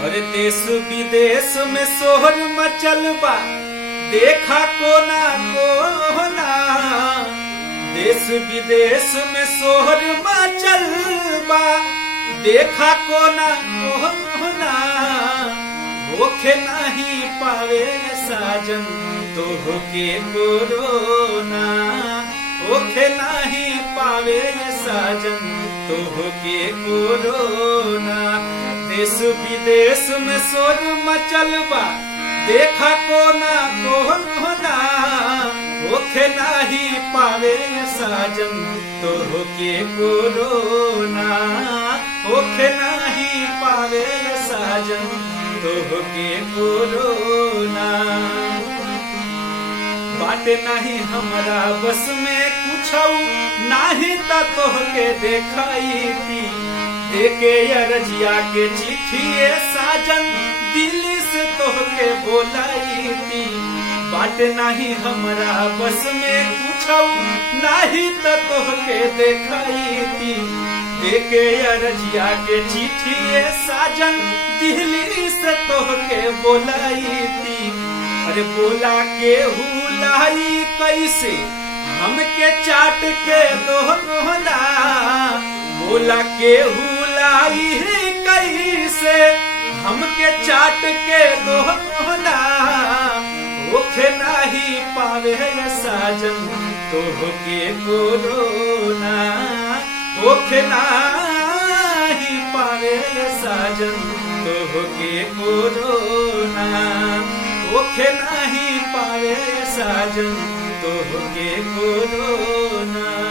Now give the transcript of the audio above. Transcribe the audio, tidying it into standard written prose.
अरे देश विदेश में सोहर मचल बा, देखा कोना कोना। देश विदेश में सोहर मचल बा, देखा कोना कोना। होखे नहीं पावे साजन तोहके कोरोना, होखे नहीं पावे साजन तोहके कोरोना। देश विदेश में शोर मचल बा, देखा कोना कोना। होखे नहीं पावे साजन तोहके कोरोना, होखे नहीं पावे साजन तोहके कोरोना। बाटे नहीं हमरा बस में कुछौ, नाही त तोहके देखाई थी। देके अरजिया के चिट्ठी साजन दिल्ली से तोहके बोलाई थी। बाटे नहीं हमरा बस में कुछौ, नाही त तोहके देखाई थी। देके अरजिया के चिट्ठी साजन दिल्ली से तोहके बोलाई थी। अरे बोला के हुलाई कैसे हमके चाट के दोहना। बोला के हुलाई कैसे हमके चाट के दोहना। होखे नहीं पावे साजन तोहके कोरोना, होखे नहीं पावे साजन तोहके कोरोना। होखे नहीं पावे साजन तोहके कोरोना।